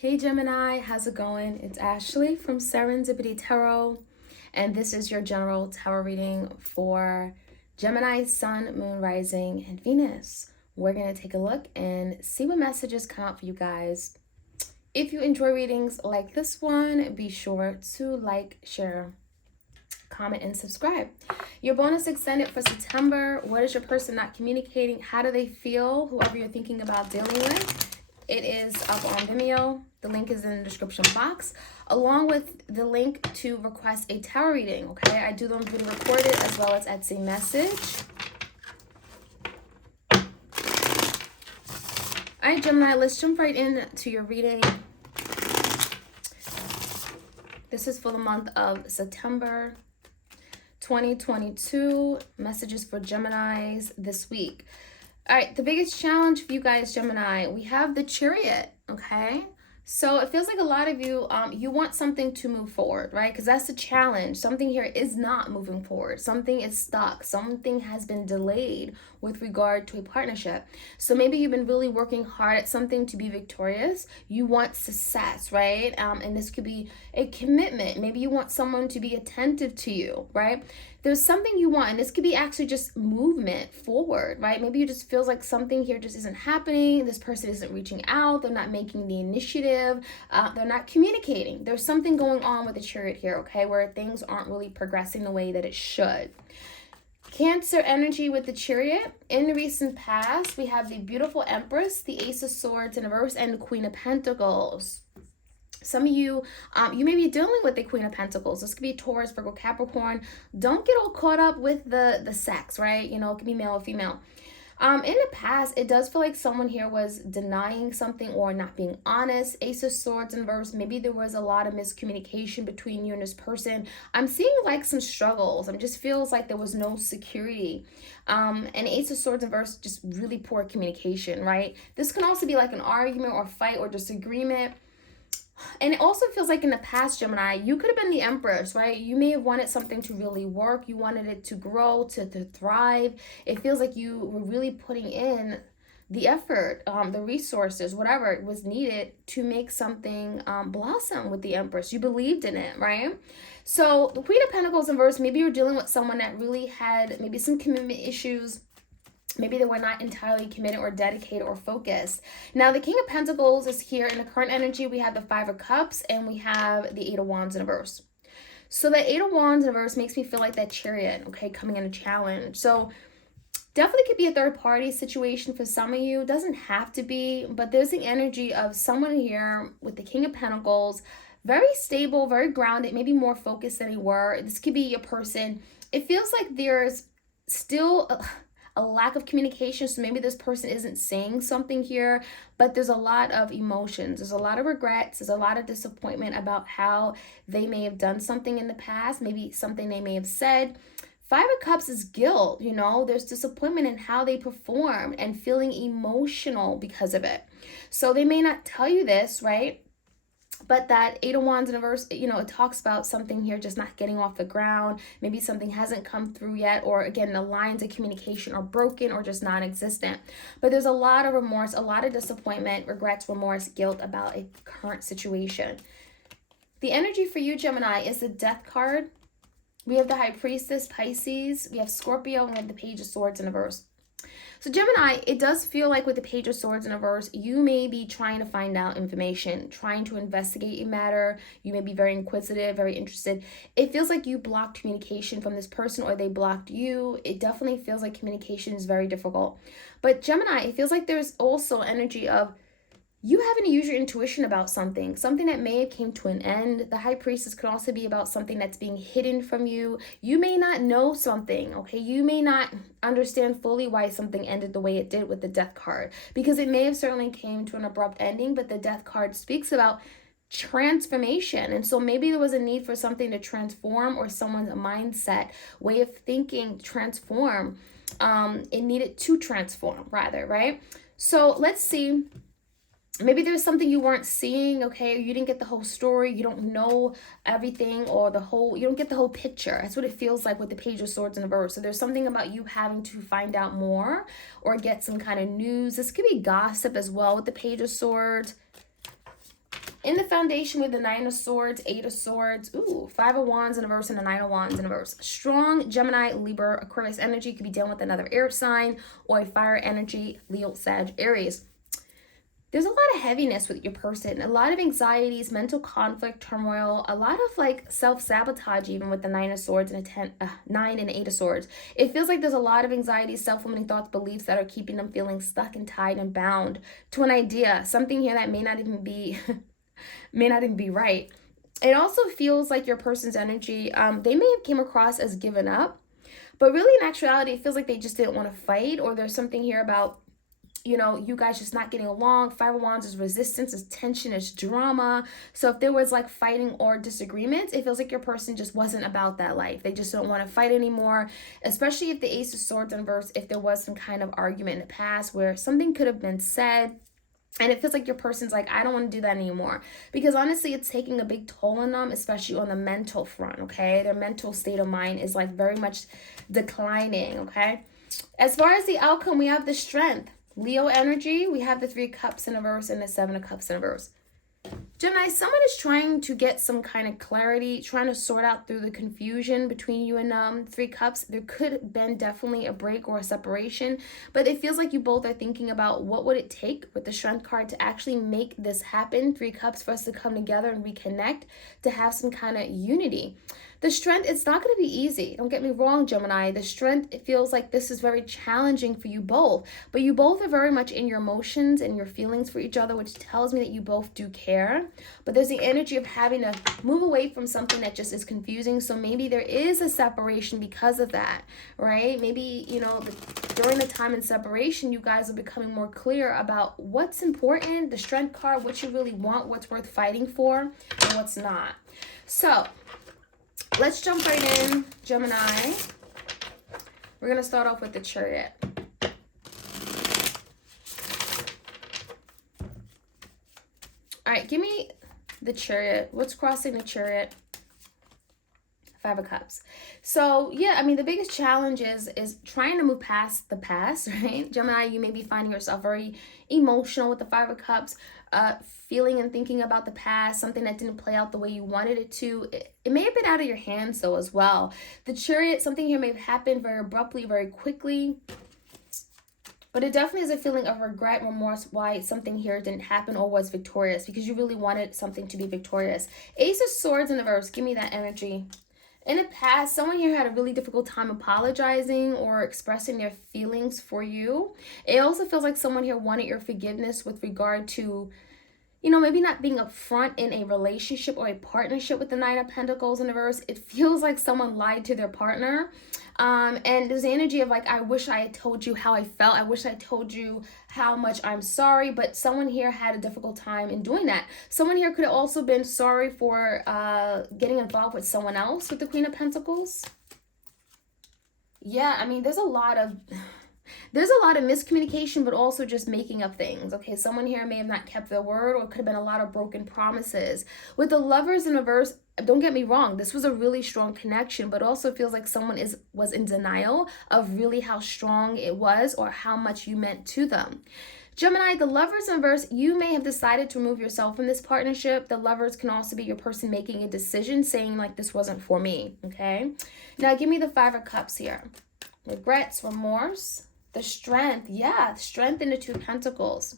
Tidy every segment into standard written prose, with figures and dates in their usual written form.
Hey Gemini, how's it going? It's Ashley from Serendipity Tarot, and this is your general tarot reading for Gemini, Sun, Moon, Rising, and Venus. We're going to take a look and see what messages come out for you guys. If you enjoy readings like this one, be sure to like, share, comment, and subscribe. Your bonus extended for September. What is your person not communicating? How do they feel? Whoever you're thinking about dealing with. It is up on Vimeo. The link is in the description box, along with the link to request a tarot reading, okay? I do them video recorded as well as Etsy message. All right, Gemini, let's jump right into your reading. This is for the month of September 2022. Messages for Geminis this week. All right, the biggest challenge for you guys, Gemini, we have the Chariot, okay? So it feels like a lot of you, you want something to move forward, right? Because that's the challenge. Something here is not moving forward. Something is stuck. Something has been delayed with regard to a partnership. So maybe you've been really working hard at something to be victorious. You want success, right? And this could be a commitment. Maybe you want someone to be attentive to you, right? There's something you want, and this could be actually just movement forward, right? Maybe you just feels like something here just isn't happening. This person isn't reaching out. They're not making the initiative. They're not communicating. There's something going on with the Chariot here, okay, where things aren't really progressing the way that it should. Cancer energy with the Chariot. In the recent past, we have the beautiful Empress, the Ace of Swords in reverse, and the Queen of Pentacles. Some of you, you may be dealing with the Queen of Pentacles. This could be Taurus, Virgo, Capricorn. Don't get all caught up with the sex, right? You know, it could be male or female. In the past, it does feel like someone here was denying something or not being honest. Ace of Swords in reverse. Maybe there was a lot of miscommunication between you and this person. I'm seeing like some struggles. It just feels like there was no security. And Ace of Swords in reverse, just really poor communication, right? This can also be like an argument or fight or disagreement. And it also feels like in the past, Gemini, you could have been the Empress, right? You may have wanted something to really work. You wanted it to grow, to thrive. It feels like you were really putting in the effort, the resources, whatever was needed to make something blossom with the Empress. You believed in it, right? So the Queen of Pentacles in reverse, maybe you're dealing with someone that really had maybe some commitment issues. Maybe they were not entirely committed or dedicated or focused. Now, the King of Pentacles is here. In the current energy, we have the Five of Cups and we have the Eight of Wands in reverse. So the Eight of Wands in reverse makes me feel like that Chariot, okay, coming in a challenge. So definitely could be a third party situation for some of you. Doesn't have to be, but there's the energy of someone here with the King of Pentacles, very stable, very grounded, maybe more focused than they were. This could be your person. It feels like there's still a lack of communication. So maybe this person isn't saying something here, but there's a lot of emotions. There's a lot of regrets. There's a lot of disappointment about how they may have done something in the past, maybe something they may have said. Five of Cups is guilt, you know, there's disappointment in how they perform and feeling emotional because of it. So they may not tell you this, right? But that Eight of Wands in reverse, you know, it talks about something here just not getting off the ground. Maybe something hasn't come through yet, or again, the lines of communication are broken or just non-existent. But there's a lot of remorse, a lot of disappointment, regrets, remorse, guilt about a current situation. The energy for you, Gemini, is the Death card. We have the High Priestess, Pisces. We have Scorpio, and we have the Page of Swords in reverse. So Gemini, it does feel like with the Page of Swords in reverse, you may be trying to find out information, trying to investigate a matter. You may be very inquisitive, very interested. It feels like you blocked communication from this person or they blocked you. It definitely feels like communication is very difficult. But Gemini, it feels like there's also energy of you having to use your intuition about something that may have came to an end. The High Priestess could also be about something that's being hidden from you. You may not know something, okay? You may not understand fully why something ended the way it did with the Death card, because it may have certainly came to an abrupt ending, but the Death card speaks about transformation. And so maybe there was a need for something to transform, or someone's mindset, way of thinking transform. It needed to transform rather, right? So let's see. Maybe there's something you weren't seeing, okay? You didn't get the whole story. You don't know everything, or you don't get the whole picture. That's what it feels like with the Page of Swords in reverse. So there's something about you having to find out more or get some kind of news. This could be gossip as well with the Page of Swords. In the foundation with the Nine of Swords, Eight of Swords, Five of Wands in a verse, and the Nine of Wands in a verse. Strong Gemini, Libra, Aquarius energy could be dealing with another air sign or a fire energy, Leo, Sag, Aries. There's a lot of heaviness with your person, a lot of anxieties, mental conflict, turmoil, a lot of like self-sabotage, even with the Nine of Swords and Nine and Eight of Swords. It feels like there's a lot of anxiety, self-limiting thoughts, beliefs that are keeping them feeling stuck and tied and bound to an idea, something here that may not even be right. It also feels like your person's energy, they may have came across as given up, but really in actuality, it feels like they just didn't want to fight, or there's something here about, you know, you guys just not getting along. Five of Wands is resistance, is tension, is drama. So if there was like fighting or disagreements, it feels like your person just wasn't about that life. They just don't want to fight anymore, especially if the Ace of Swords in reverse, if there was some kind of argument in the past where something could have been said. And it feels like your person's like, I don't want to do that anymore. Because honestly, it's taking a big toll on them, especially on the mental front, okay? Their mental state of mind is like very much declining, okay? As far as the outcome, we have the Strength. Leo energy, we have the Three of Cups in a verse and the Seven of Cups in a verse. Gemini, someone is trying to get some kind of clarity, trying to sort out through the confusion between you and Three Cups. There could have been definitely a break or a separation, but it feels like you both are thinking about what would it take with the Strength card to actually make this happen. Three Cups, for us to come together and reconnect, to have some kind of unity. The Strength, it's not going to be easy. Don't get me wrong, Gemini. The Strength, it feels like this is very challenging for you both. But you both are very much in your emotions and your feelings for each other, which tells me that you both do care. But there's the energy of having to move away from something that just is confusing. So maybe there is a separation because of that, right? Maybe, you know, during the time in separation, you guys are becoming more clear about what's important, the Strength card, what you really want, what's worth fighting for, and what's not. So let's jump right in, Gemini. We're going to start off with the Chariot. All right, give me the Chariot. What's crossing the Chariot? Five of Cups. So yeah, I mean, the biggest challenge is trying to move past the past, right? Gemini, you may be finding yourself very emotional with the Five of Cups, feeling and thinking about the past, something that didn't play out the way you wanted it to. It may have been out of your hands though as well. The Chariot, something here may have happened very abruptly, very quickly. But it definitely is a feeling of regret, remorse, why something here didn't happen or was victorious, because you really wanted something to be victorious. Ace of Swords in the reverse, give me that energy. In the past, someone here had a really difficult time apologizing or expressing their feelings for you. It also feels like someone here wanted your forgiveness with regard to, you know, maybe not being upfront in a relationship or a partnership with the Nine of Pentacles in the reverse. It feels like someone lied to their partner. And there's the energy of like, I wish I had told you how I felt. I wish I told you how much I'm sorry. But someone here had a difficult time in doing that. Someone here could have also been sorry for getting involved with someone else with the Queen of Pentacles. Yeah, I mean, there's a lot of miscommunication, but also just making up things. Okay, someone here may have not kept their word, or it could have been a lot of broken promises. With the Lovers in reverse, don't get me wrong, this was a really strong connection, but also feels like someone was in denial of really how strong it was or how much you meant to them. Gemini, the Lovers in reverse, you may have decided to remove yourself from this partnership. The Lovers can also be your person making a decision, saying like, this wasn't for me, okay? Now give me the Five of Cups here. Regrets, remorse. The Strength, yeah, Strength in the Two of Pentacles.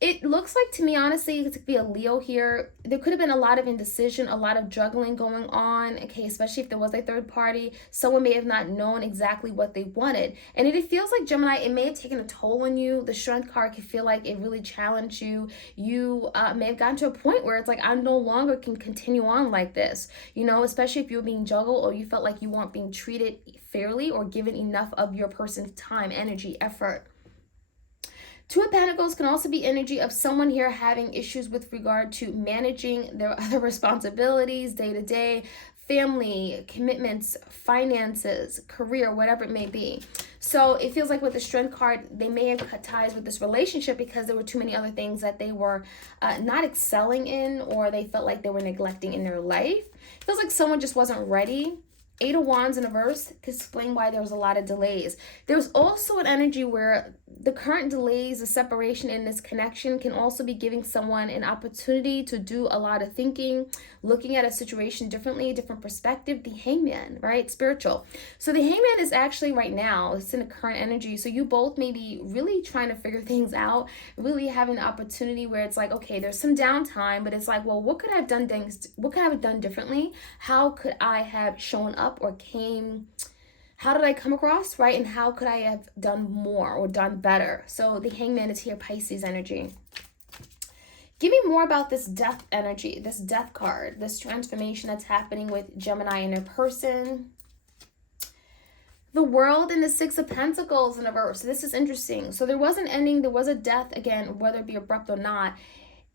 It looks like, to me, honestly, it could be a Leo here. There could have been a lot of indecision, a lot of juggling going on, okay, especially if there was a third party. Someone may have not known exactly what they wanted. And it feels like, Gemini, it may have taken a toll on you. The Strength card can feel like it really challenged you. You may have gotten to a point where it's like, I no longer can continue on like this, you know, especially if you were being juggled or you felt like you weren't being treated fairly or given enough of your person's time, energy, effort. Two of Pentacles can also be energy of someone here having issues with regard to managing their other responsibilities day to day, family, commitments, finances, career, whatever it may be. So it feels like with the Strength card, they may have cut ties with this relationship because there were too many other things that they were not excelling in, or they felt like they were neglecting in their life. It feels like someone just wasn't ready. Eight of Wands in reverse could explain why there was a lot of delays. There was also an energy where the current delays, the separation in this connection can also be giving someone an opportunity to do a lot of thinking, looking at a situation differently, a different perspective. The hangman, right? Spiritual. So the hangman is actually right now, it's in the current energy. So you both may be really trying to figure things out, really having the opportunity where it's like, okay, there's some downtime, but it's like, well, what could I have done things? What could I have done differently? How could I have shown up or how did I come across, right? And how could I have done more or done better? So the hangman is here, Pisces energy. Give me more about this death energy, this death card, this transformation that's happening with Gemini in their person. The world and the Six of Pentacles in reverse. So this is interesting. So there was an ending, there was a death, again, whether it be abrupt or not.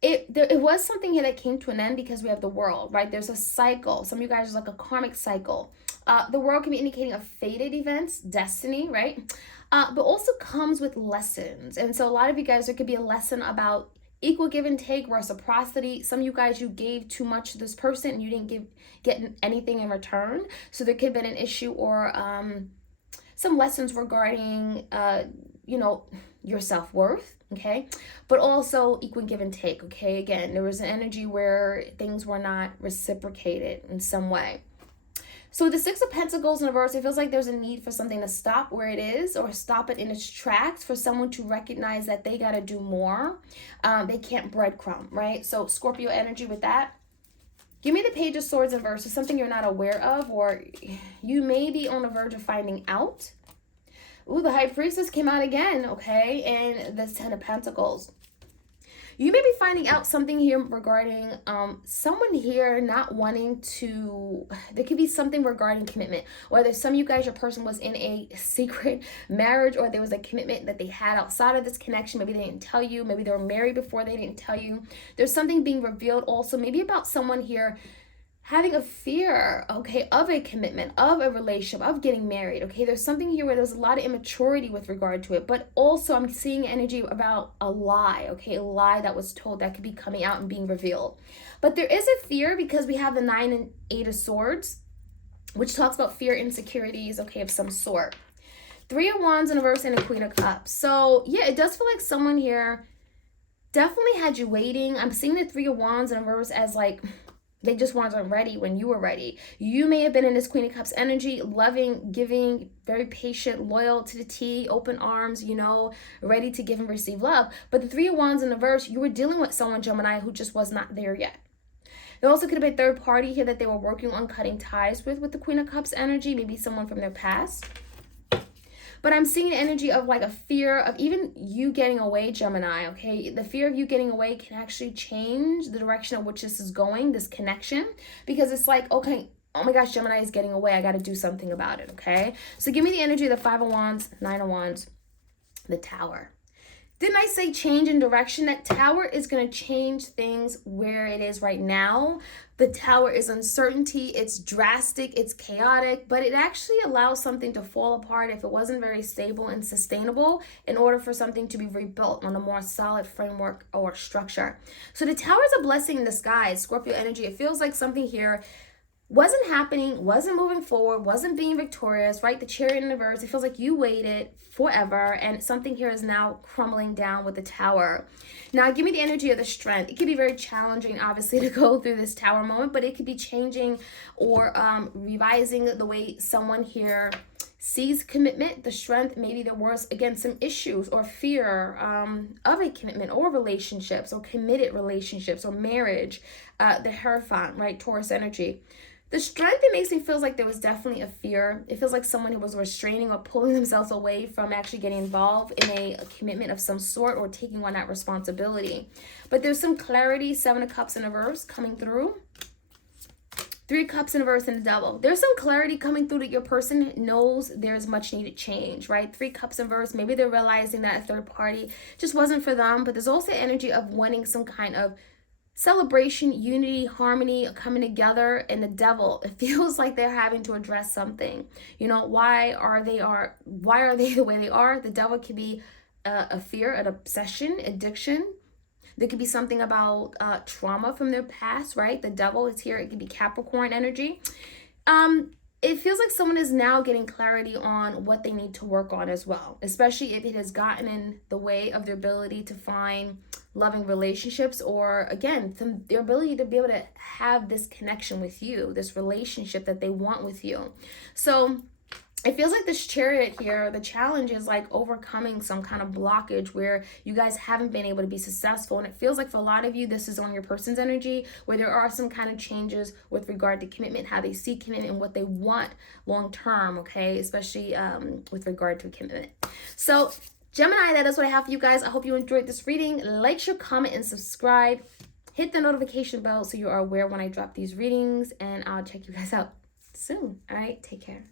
It was something here that came to an end because we have the world, right? There's a cycle. Some of you guys are like a karmic cycle. The world can be indicating of fated events, destiny, right? But also comes with lessons. And so a lot of you guys, there could be a lesson about equal give and take, reciprocity. Some of you guys, you gave too much to this person and you didn't get anything in return. So there could have been an issue or some lessons regarding, your self-worth, okay? But also equal give and take, okay? Again, there was an energy where things were not reciprocated in some way. So the Six of Pentacles in reverse, it feels like there's a need for something to stop where it is or stop it in its tracks, for someone to recognize that they got to do more. They can't breadcrumb, right? So Scorpio energy with that. Give me the Page of Swords in reverse. It's something you're not aware of, or you may be on the verge of finding out. Ooh, the High Priestess came out again, okay? And the Ten of Pentacles. You may be finding out something here regarding someone here not wanting to, there could be something regarding commitment. Whether some of you guys, your person was in a secret marriage, or there was a commitment that they had outside of this connection. Maybe they didn't tell you. Maybe they were married before they didn't tell you. There's something being revealed also, maybe about someone here having a fear, okay, of a commitment, of a relationship, of getting married, okay? There's something here where there's a lot of immaturity with regard to it, but also I'm seeing energy about a lie, okay? A lie that was told that could be coming out and being revealed. But there is a fear because we have the 9 and 8 of Swords, which talks about fear, insecurities, okay, of some sort. 3 of Wands in reverse and a Queen of Cups. So yeah, it does feel like someone here definitely had you waiting. I'm seeing the 3 of Wands in reverse as like, they just weren't ready when you were ready. You may have been in this Queen of Cups energy, loving, giving, very patient, loyal to the T, open arms, ready to give and receive love. But the 3 of Wands in the verse, you were dealing with someone, Gemini, who just was not there yet. There also could have been a third party here that they were working on cutting ties with the Queen of Cups energy, maybe someone from their past. But I'm seeing an energy of like a fear of even you getting away, Gemini, okay? The fear of you getting away can actually change the direction of which this is going, this connection. Because it's like, okay, oh my gosh, Gemini is getting away. I got to do something about it, okay? So give me the energy of the 5 of Wands, 9 of Wands, the Tower. Didn't I say change in direction? That Tower is going to change things where it is right now. The Tower is uncertainty. It's drastic. It's chaotic. But it actually allows something to fall apart if it wasn't very stable and sustainable in order for something to be rebuilt on a more solid framework or structure. So the Tower is a blessing in disguise. Scorpio energy. It feels like something here wasn't happening, wasn't moving forward, wasn't being victorious, right? The Chariot in the verse, it feels like you waited forever and something here is now crumbling down with the Tower. Now, give me the energy of the Strength. It could be very challenging, obviously, to go through this Tower moment, but it could be changing or revising the way someone here sees commitment, the Strength. Maybe there was, again, some issues or fear of a commitment or relationships or committed relationships or marriage. The Hierophant, right? Taurus energy. The Strength, it makes me feel like there was definitely a fear. It feels like someone who was restraining or pulling themselves away from actually getting involved in a commitment of some sort or taking on that responsibility. But there's some clarity, 7 of Cups in a verse coming through. 3 of Cups in a verse and the Devil. There's some clarity coming through that your person knows there's much needed change, right? 3 Cups in verse. Maybe they're realizing that a third party just wasn't for them, but there's also energy of wanting some kind of celebration, unity, harmony, coming together. And the Devil, it feels like they're having to address something. Why are they the way they are? The Devil could be a fear, an obsession, addiction. There could be something about trauma from their past, right? The Devil is here. It could be Capricorn energy. it feels like someone is now getting clarity on what they need to work on as well, especially if it has gotten in the way of their ability to find loving relationships, or again, their ability to be able to have this connection with you, this relationship that they want with you. So it feels like this Chariot here, the challenge is like overcoming some kind of blockage where you guys haven't been able to be successful. And it feels like for a lot of you, this is on your person's energy, where there are some kind of changes with regard to commitment, how they see commitment and what they want long term, okay? Especially with regard to commitment. So Gemini, that is what I have for you guys. I hope you enjoyed this reading. Like, share, comment, and subscribe. Hit the notification bell so you are aware when I drop these readings, and I'll check you guys out soon. All right, take care.